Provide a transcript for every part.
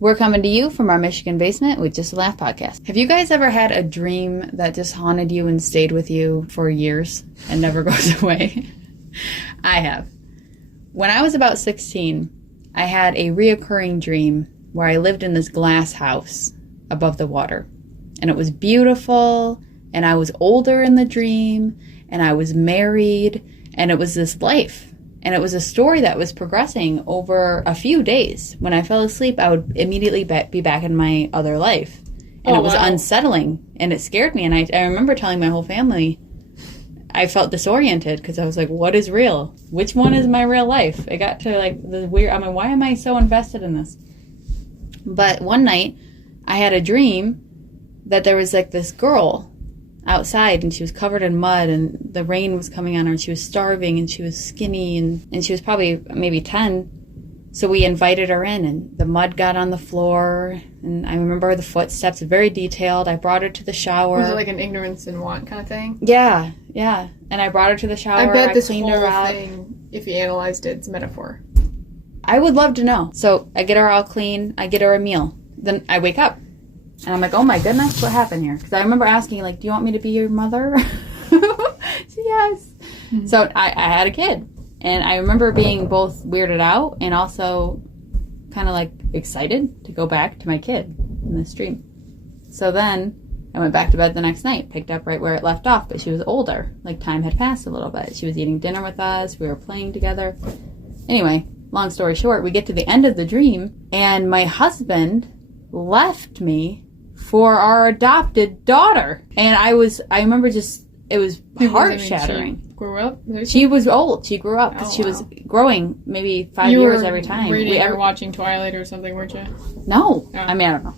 We're coming to you from our Michigan basement with Just a Laugh podcast. Have you guys ever had a dream that just haunted you and stayed with you for years and never goes away? I have. When I was about 16, I had a reoccurring dream where I lived in this glass house above the water. And it was beautiful, and I was older in the dream, and I was married, and it was this life. And it was a story that was progressing over a few days. When I fell asleep, I would immediately be back in my other life. And it was unsettling, and it scared me. And I remember telling my whole family, I felt disoriented because I was like, what is real? Which one is my real life? It got to like the weird, I mean, why am I so invested in this? But one night, I had a dream that there was like this girl outside, and she was covered in mud, and the rain was coming on her, and she was starving, and she was skinny, and she was probably maybe 10. So we invited her in, and the mud got on the floor, and I remember the footsteps, very detailed. I brought her to the shower. Was it like an ignorance and want kind of thing? Yeah. And I brought her to the shower. I bet this cleaned whole her up. thing, if you analyzed it, it's a metaphor. I would love to know. So I get her all clean. I get her a meal. Then I wake up. And I'm like, oh my goodness, what happened here? Because I remember asking, like, do you want me to be your mother? Yes. Mm-hmm. So I had a kid. And I remember being both weirded out and also kind of like excited to go back to my kid in this dream. So then I went back to bed the next night, picked up right where it left off, but she was older. Like time had passed a little bit. She was eating dinner with us. We were playing together. Anyway, long story short, we get to the end of the dream and my husband left me for our adopted daughter. And I remember just, it was heart-shattering. She grew up? She was old. She grew up because she was growing maybe 5 years every time. You were watching Twilight or something, weren't you? No. Oh. I mean, I don't know.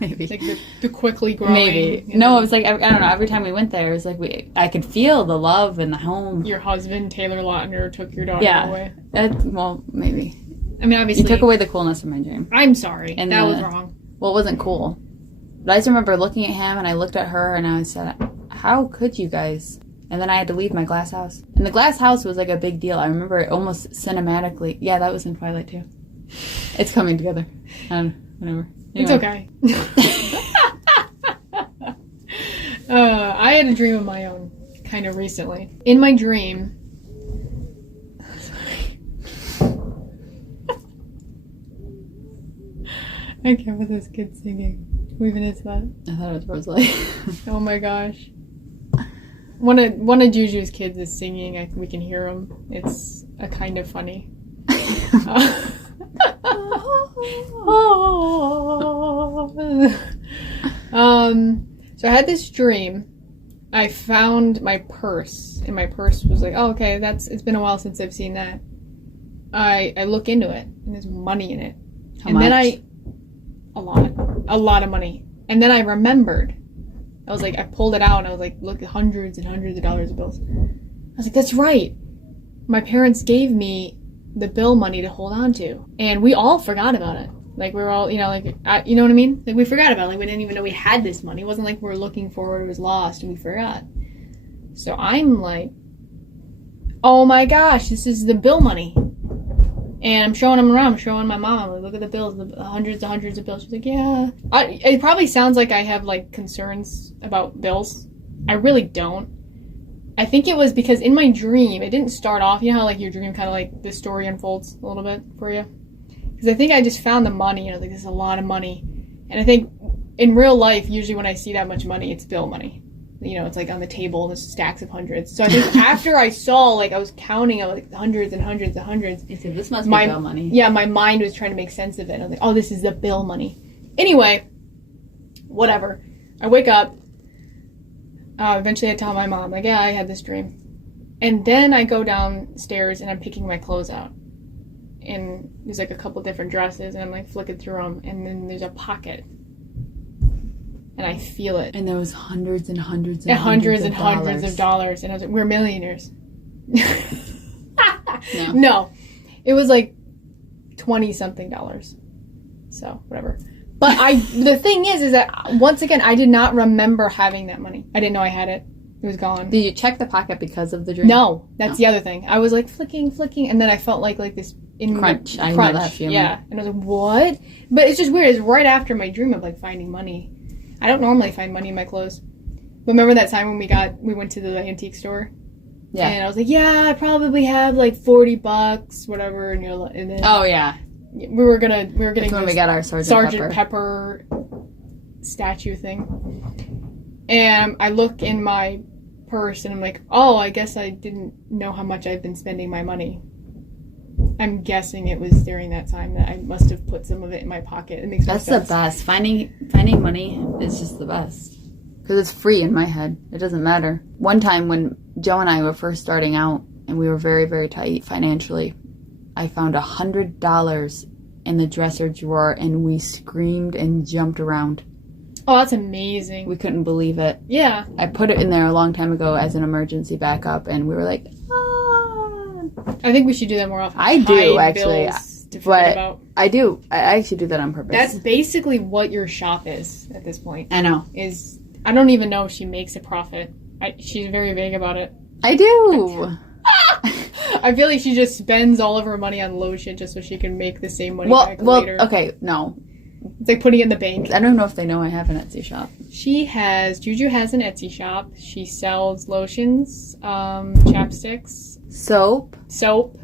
Maybe. Like the quickly growing. Maybe. No, it was like, I don't know, every time we went there, it was like I could feel the love and the home. Your husband, Taylor Lautner, took your daughter away. Well, maybe. I mean, obviously. He took away the coolness of my dream. I'm sorry. And that was wrong. Well, it wasn't cool. But I just remember looking at him, and I looked at her, and I said, how could you guys? And then I had to leave my glass house. And the glass house was like a big deal. I remember it almost cinematically. Yeah, that was in Twilight, too. It's coming together. Whatever. Anyway. It's okay. I had a dream of my own, kind of recently. In my dream... I can't with this kid singing. We've been into that. I thought it was Rosalie. Oh my gosh. One of Juju's kids is singing. We can hear him. It's a kind of funny. So I had this dream. I found my purse, and my purse was like, oh, okay, it's been a while since I've seen that. I look into it, and there's money in it. How much? Then a lot of money. And then I remembered. I was like, I pulled it out, and I was like, look, hundreds and hundreds of dollars of bills. I was like, that's right. My parents gave me the bill money to hold on to. And we all forgot about it. Like, we were all, you know what I mean? Like, we forgot about it. Like, we didn't even know we had this money. It wasn't like we were looking for it. It was lost, and we forgot. So I'm like, oh my gosh, this is the bill money. And I'm showing them around. I'm showing my mom. I'm like, look at the bills, the hundreds and hundreds of bills. She's like, yeah. It probably sounds like I have, like, concerns about bills. I really don't. I think it was because in my dream, it didn't start off, you know how, like, your dream kind of, like, the story unfolds a little bit for you? Because I think I just found the money, and I was like, this is a lot of money. And I think in real life, usually when I see that much money, it's bill money. You know, it's like on the table, and there's stacks of hundreds. So I think after I saw, like, I was counting, like, hundreds and hundreds and hundreds. You said, this must be bill money. Yeah, my mind was trying to make sense of it. I was like, oh, this is the bill money. Anyway, whatever. I wake up. Eventually I tell my mom, like, yeah, I had this dream. And then I go downstairs, and I'm picking my clothes out. And there's, like, a couple different dresses, and I'm, like, flicking through them. And then there's a pocket. And I feel it. And there was hundreds and hundreds and hundreds of dollars. And I was like, we're millionaires. No. It was like $20-something. So, whatever. But the thing is that, once again, I did not remember having that money. I didn't know I had it. It was gone. Did you check the pocket because of the dream? No. That's the other thing. I was like flicking. And then I felt like this in Crunch. the I know crunch. that feeling. Yeah. And I was like, what? But it's just weird. It's right after my dream of like finding money. I don't normally find money in my clothes. But remember that time when we went to the antique store? Yeah. And I was like, yeah, I probably have like $40, whatever. And then Oh, yeah. we were getting That's when we got our Sergeant Pepper statue thing. And I look in my purse and I'm like, oh, I guess I didn't know how much I've been spending my money. I'm guessing it was during that time that I must have put some of it in my pocket. It makes That's more sense. the best. Finding money is just the best. Because it's free in my head. It doesn't matter. One time when Joe and I were first starting out and we were very, very tight financially, I found $100 in the dresser drawer and we screamed and jumped around. Oh, that's amazing. We couldn't believe it. Yeah. I put it in there a long time ago as an emergency backup and we were like, I think we should do that more often. I do, Hide actually. bills to forget about. I do. I actually do that on purpose. That's basically what your shop is at this point. I know. I don't even know if she makes a profit. She's very vague about it. I do. I feel like she just spends all of her money on lotion just so she can make the same money back later. Okay, no. It's like putting it in the bank. I don't know if they know I have an Etsy shop. Juju has an Etsy shop. She sells lotions, chapsticks, Soap,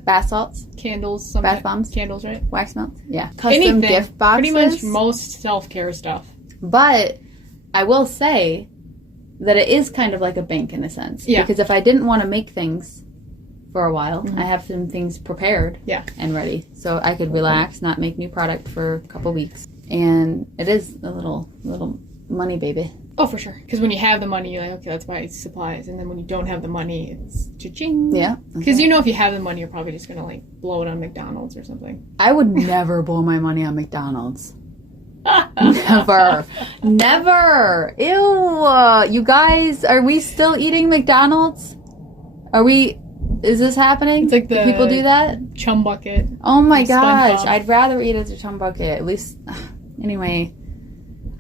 bath salts, candles, bath bombs, candles, right? wax melts. Yeah. Custom Anything. gift boxes. Pretty much most self-care stuff. But I will say that it is kind of like a bank in a sense. Yeah. Because if I didn't want to make things for a while, I have some things prepared and ready. So I could relax, not make new product for a couple weeks. And it is a little money baby. Oh, for sure. Because when you have the money, you're like, okay, let's buy supplies. And then when you don't have the money, it's cha-ching. Yeah. Because you know if you have the money, you're probably just going to like blow it on McDonald's or something. I would never blow my money on McDonald's. Never. Never. Ew. You guys, are we still eating McDonald's? Is this happening? It's like do people do that? Chum bucket. Oh my gosh. SpongeBob. I'd rather eat at the chum bucket. At least, anyway.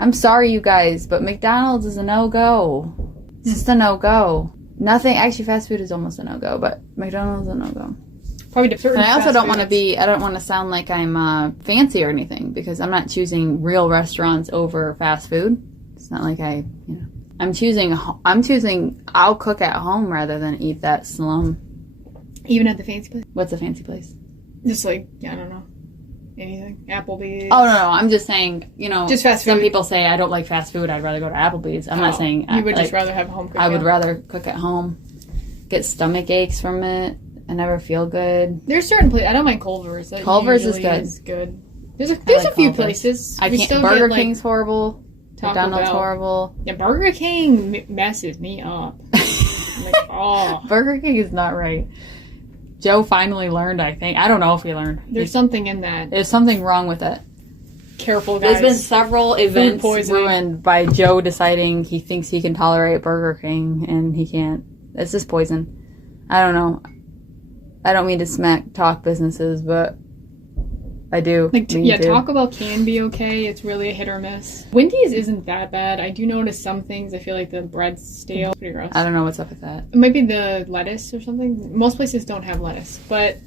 I'm sorry, you guys, but McDonald's is a no-go. It's just a no-go. Nothing, actually fast food is almost a no-go, but McDonald's is a no-go. Probably certain. And I also don't want I don't want to sound like I'm fancy or anything, because I'm not choosing real restaurants over fast food. It's not like I'm choosing, I'll cook at home rather than eat that slum. Even at the fancy place? What's a fancy place? Just like, I don't know. Anything. Applebee's. Oh, no. I'm just saying, just fast food. Some people say, I don't like fast food. I'd rather go to Applebee's. I'm not saying... You would just rather have home cooked. I would rather cook at home. Get stomach aches from it. I never feel good. There's certain places... I don't mind Culver's. Culver's is good. There's a few places. Burger King's horrible. McDonald's horrible. Yeah, Burger King messes me up. I'm like, oh. Burger King is not right. Joe finally learned, I think. I don't know if he learned. There's something in that. There's something wrong with it. Careful, guys. There's been several events ruined by Joe deciding he thinks he can tolerate Burger King, and he can't. It's just poison. I don't know. I don't mean to talk businesses, but I do. Taco Bell can be okay. It's really a hit or miss. Wendy's isn't that bad. I do notice some things. I feel like the bread's stale. Pretty gross. I don't know what's up with that. It might be the lettuce or something. Most places don't have lettuce, but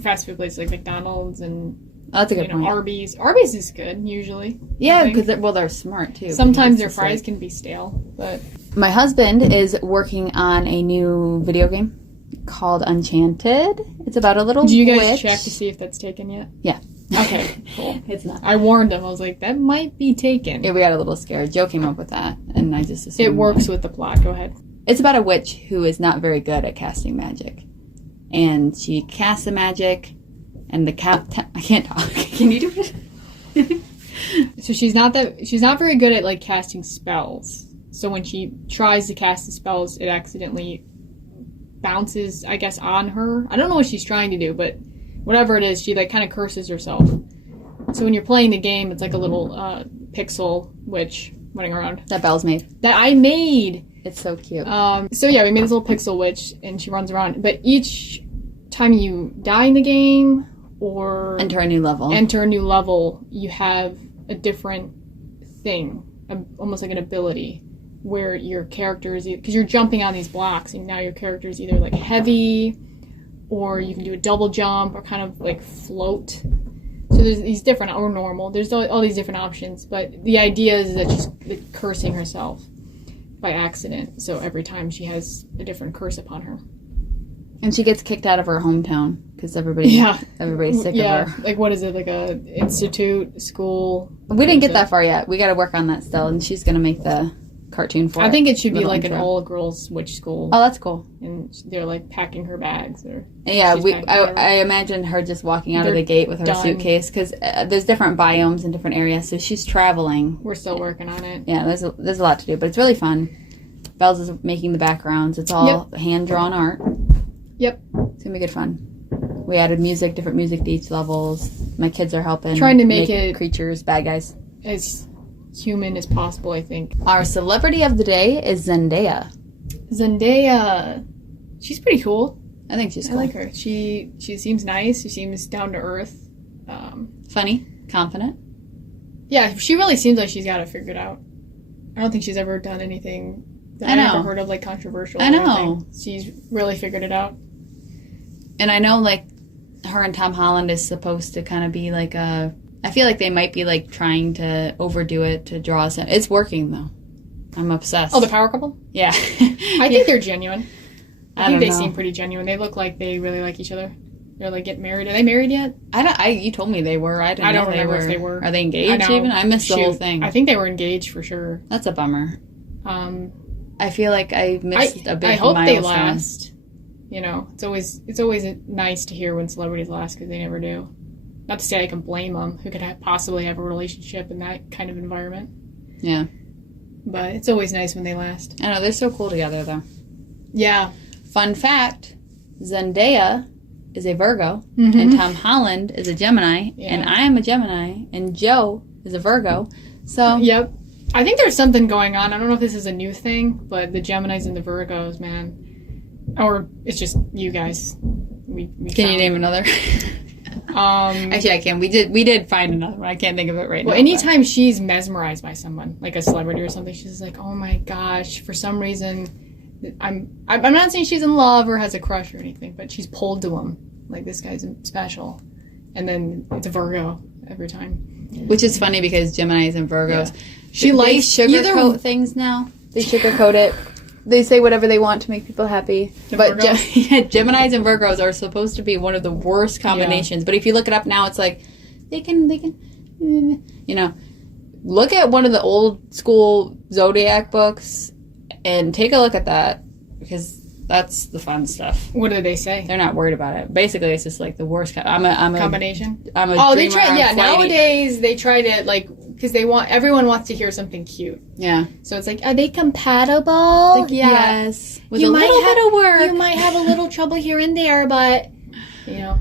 fast food places like McDonald's and that's a good point. Arby's. Arby's is good usually. Yeah, because they're smart too. Sometimes their fries can be stale, but my husband is working on a new video game called Enchanted. It's about a little witch. Did you guys check to see if that's taken yet? Yeah. Okay, cool. It's not. I warned him. I was like, that might be taken. Yeah, we got a little scared. Joe came up with that, and I just assumed it works with the plot. Go ahead. It's about a witch who is not very good at casting magic. And she casts the magic, and I can't talk. Can you do it? So she's not very good at like casting spells. So when she tries to cast the spells, it accidentally bounces, I guess, on her. I don't know what she's trying to do, but whatever it is, she like kind of curses herself. So when you're playing the game, it's like a little pixel witch running around. That Belle's made. That I made. It's so cute. So yeah, we made this little pixel witch, and she runs around. But each time you die in the game or enter a new level, you have a different thing, almost like an ability, where your character is, because you're jumping on these blocks, and now your character is either like heavy or you can do a double jump, or kind of like float. So there's these different, or normal. There's all these different options, but the idea is that she's cursing herself by accident. So every time she has a different curse upon her. And she gets kicked out of her hometown because everybody's sick of her. Like, what is it? Like a institute, school? We didn't get that far yet. We got to work on that still, and she's going to make the cartoon for it. I think it should be like an all-girls witch school. Oh, that's cool. And they're like packing her bags. I imagine her just walking out of the gate with her suitcase, because there's different biomes in different areas, so she's traveling. We're still working on it. Yeah, there's a lot to do, but it's really fun. Bells is making the backgrounds. It's all hand-drawn art. Yep. It's going to be good fun. We added different music to each levels. My kids are helping. Trying to make it creatures, bad guys. As human as possible, I think. Our celebrity of the day is Zendaya. Zendaya. She's pretty cool. I think she's cool. I like her. She seems nice. She seems down to earth. Funny. Confident. Yeah, she really seems like she's got it figured out. I don't think she's ever done anything that I've ever heard of, like, controversial. I know. She's really figured it out. And I know, like, her and Tom Holland is supposed to kind of be like a... I feel like they might be, like, trying to overdo it to draw us in. It's working, though. I'm obsessed. Oh, the power couple? Yeah. I think they're genuine. I think they know. seem pretty genuine. They look like they really like each other. They're, like, getting married. Are they married yet? You told me they were. I don't remember if they were. Are they engaged even? I missed the whole thing. I think they were engaged for sure. That's a bummer. I feel like I missed a big milestone. I hope they last. You know, it's always nice to hear when celebrities last, because they never do. Not to say I can blame them, who could possibly have a relationship in that kind of environment. Yeah. But it's always nice when they last. I know, they're so cool together, though. Yeah. Fun fact, Zendaya is a Virgo, and Tom Holland is a Gemini, and I am a Gemini, and Joe is a Virgo. So... Yep. I think there's something going on. I don't know if this is a new thing, but the Geminis and the Virgos, man. Or it's just you guys. We Can you name another? Actually, I can. We did find another one. I can't think of it right now. Well, anytime she's mesmerized by someone, like a celebrity or something, she's like, "Oh my gosh!" For some reason, I'm not saying she's in love or has a crush or anything, but she's pulled to him. Like, this guy's special, and then it's a Virgo every time. Which is funny because Geminis and Virgos, they sugarcoat things now. They sugarcoat it. They say whatever they want to make people happy. But Geminis and Virgos are supposed to be one of the worst combinations. Yeah. But if you look it up now, it's like, they can, you know, look at one of the old school zodiac books and take a look at that, because that's the fun stuff. What do they say? They're not worried about it. Basically, it's just like the worst. I'm a combination. I'm a they try. Yeah, nowadays they try to, like, because everyone wants to hear something cute. Yeah. So it's like, are they compatible? Like, yes. With a little bit of work. You might have a little trouble here and there, but, you know.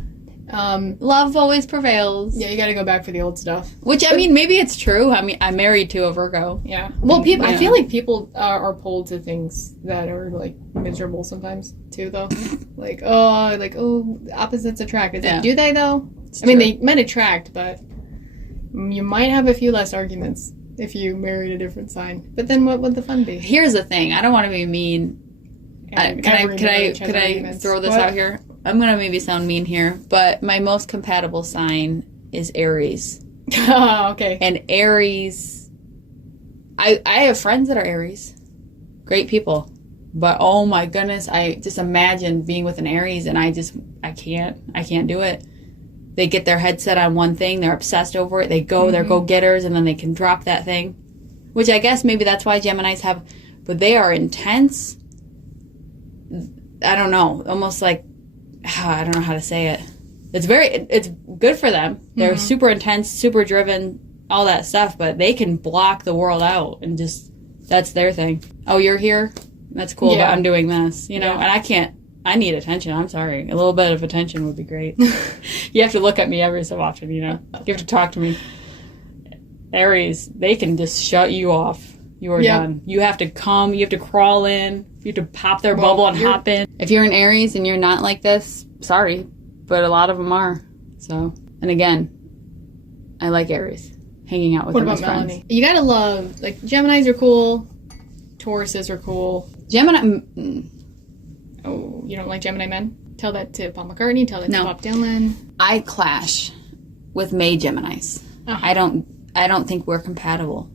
Love always prevails. Yeah, you got to go back for the old stuff. Which, I mean, maybe it's true. I mean, I'm married to a Virgo. Yeah. Well, people. I feel like people are pulled to things that are, like, miserable sometimes too, though. like opposites attract. Do they though? I mean, they might attract, but you might have a few less arguments if you married a different sign. But then what would the fun be? Here's the thing. I don't want to be mean. Can I throw this out here? I'm going to maybe sound mean here, but my most compatible sign is Aries. Oh, okay. And Aries, I have friends that are Aries. Great people. But oh my goodness, I just imagine being with an Aries, and I can't do it. They get their head set on one thing, they're obsessed over it, they're go-getters, and then they can drop that thing. Which I guess maybe that's why Geminis have, but they are intense. I don't know, almost like, I don't know how to say it. It's good for them. They're super intense, super driven, all that stuff, but they can block the world out and just, that's their thing. Oh, you're here? That's cool, but I'm doing this, you know? And I need attention. I'm sorry. A little bit of attention would be great. You have to look at me every so often, you know? You have to talk to me. Aries, they can just shut you off. You are done. You have to come. You have to crawl in. You have to pop their bubble and hop in. If you're an Aries and you're not like this, sorry. But a lot of them are. So, and again, I like Aries. Hanging out with them as friends. Melanie? You gotta love, like, Geminis are cool. Tauruses are cool. Gemini... Oh, you don't like Gemini men? Tell that to Paul McCartney. Tell that to No. Bob Dylan. I clash with May Geminis. I don't think we're compatible.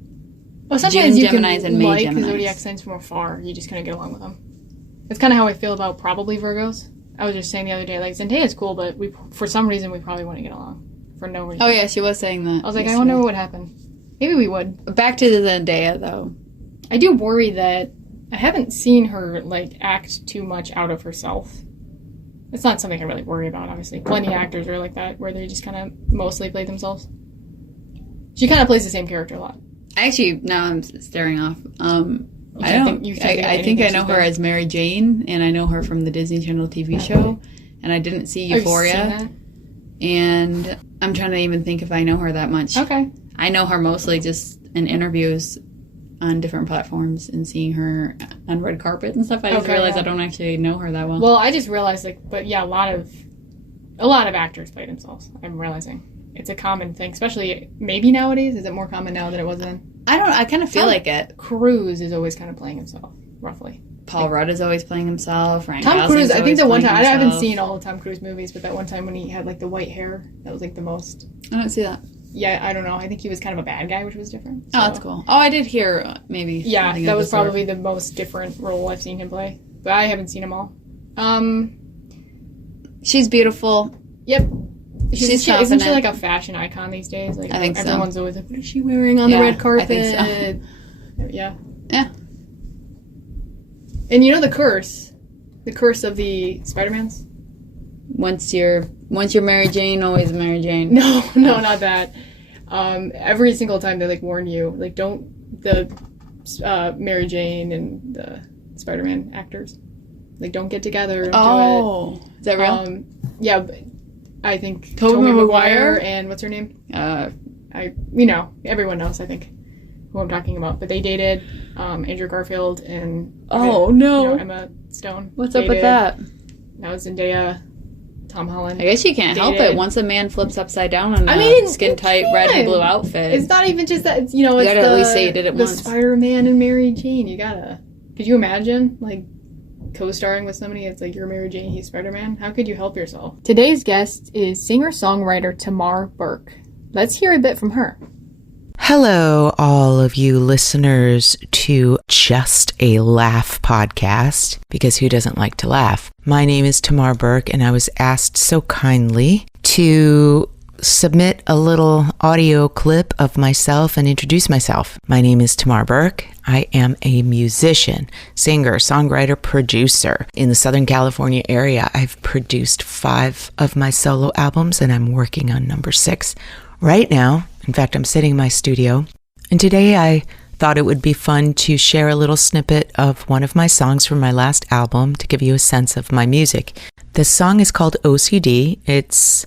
Well, sometimes June you can Geminis and May like the Geminis. zodiac signs from afar. You just couldn't get along with them. That's kind of how I feel about probably Virgos. I was just saying the other day, like, Zendaya's cool, but for some reason we probably wouldn't get along. For no reason. Oh, yeah, she was saying that. I was like, I wonder what would happen. Maybe we would. Back to the Zendaya, though. I do worry that I haven't seen her, like, act too much out of herself. It's not something I really worry about, obviously. Plenty of actors are like that, where they just kind of mostly play themselves. She kind of plays the same character a lot. Actually, now I'm staring off. I I think I know her as Mary Jane, and I know her from the Disney Channel TV show, and I didn't see Euphoria. Have you seen that? And I'm trying to even think if I know her that much. Okay. I know her mostly just in interviews on different platforms and seeing her on red carpet and stuff. I just realized I don't actually know her that well. Well, I just realized, but yeah, a lot of actors play themselves. I'm realizing it's a common thing, especially maybe nowadays. Is it more common now than it was then? I kind of feel like it. Cruise is always kind of playing himself, roughly. Paul Rudd is always playing himself. Ryan Tom Gosling's Cruise, I think the one time, I himself. haven't seen all of Tom Cruise movies, but that one time when he had like the white hair, that was like the most. I don't see that. Yeah, I don't know. I think he was kind of a bad guy, which was different. So. Oh, that's cool. Oh, I did hear maybe. Yeah, that was probably the most different role I've seen him play, but I haven't seen them all. She's beautiful. Yep. She's isn't she like a fashion icon these days? Like, I think so. Everyone's always like, what is she wearing on the red carpet? I think so. Yeah. Yeah. And you know the curse of the Spider-Mans? Once you're Mary Jane, always Mary Jane. No, not that. Every single time they like warn you, like don't the Mary Jane and the Spider-Man actors, like don't get together. And do it. Is that real? Yeah, but I think Tobey Maguire and what's her name? Everyone knows, I think, who I'm talking about. But they dated Andrew Garfield and Emma Stone. What's up with that? Now Zendaya, Tom Holland. I guess you can't help it. Once a man flips upside down on a skin tight red and blue outfit, it's not even just that. It's, you gotta at least say you did it once. The Spider-Man and Mary Jane. You gotta. Could you imagine like co-starring with somebody? It's like you're Mary Jane, he's Spider-Man. How could you help yourself? Today's guest is singer-songwriter Tamar Berk. Let's hear a bit from her. Hello, all of you listeners to Just a Laugh podcast, because who doesn't like to laugh? My name is Tamar Berk, and I was asked so kindly to submit a little audio clip of myself and introduce myself. My name is Tamar Berk. I am a musician, singer, songwriter, producer in the Southern California area. I've produced 5 of my solo albums, and I'm working on number 6 right now. In fact, I'm sitting in my studio, and today I thought it would be fun to share a little snippet of one of my songs from my last album to give you a sense of my music. The song is called OCD. It's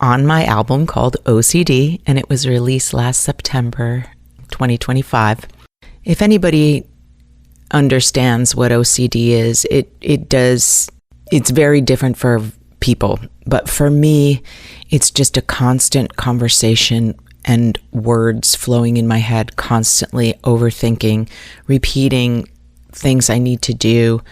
on my album called OCD, and it was released last September 2025. If anybody understands what OCD is, it's very different for people, but for me, it's just a constant conversation and words flowing in my head, constantly overthinking, repeating things I need to do,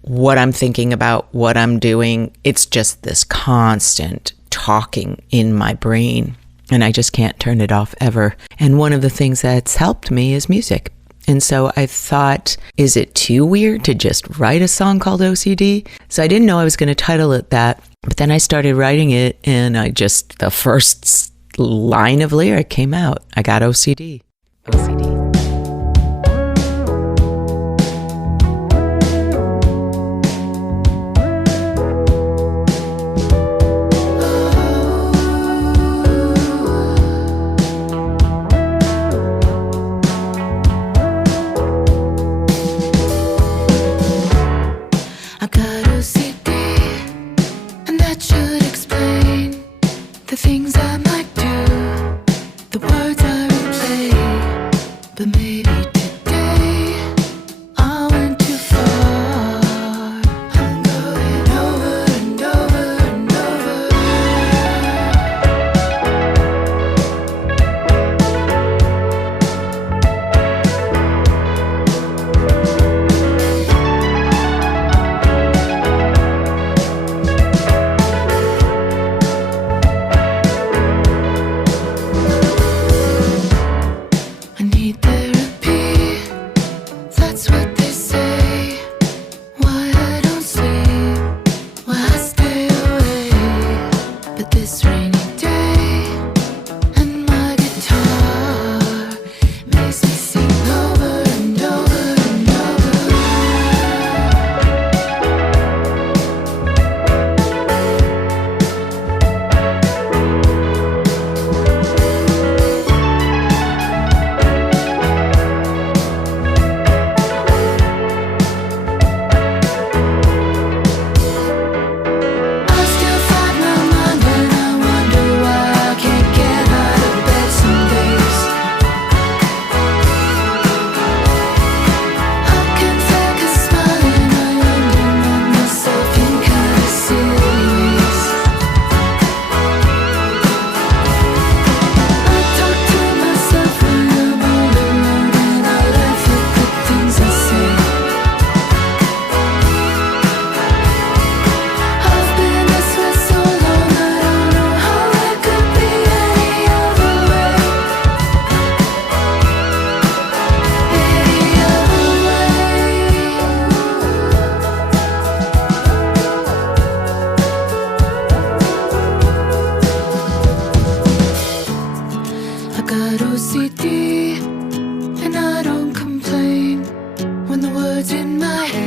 what I'm thinking about, what I'm doing. It's just this constant talking in my brain, and I just can't turn it off ever. And one of the things that's helped me is music. And so I thought, is it too weird to just write a song called OCD? So I didn't know I was going to title it that, but then I started writing it, and the first line of lyric came out. I got OCD. OCD. I got OCD, and that should explain the things I might do, the words I replay. But maybe today I went too far. I'm going over and over and over. OCD, and I don't complain when the words in my head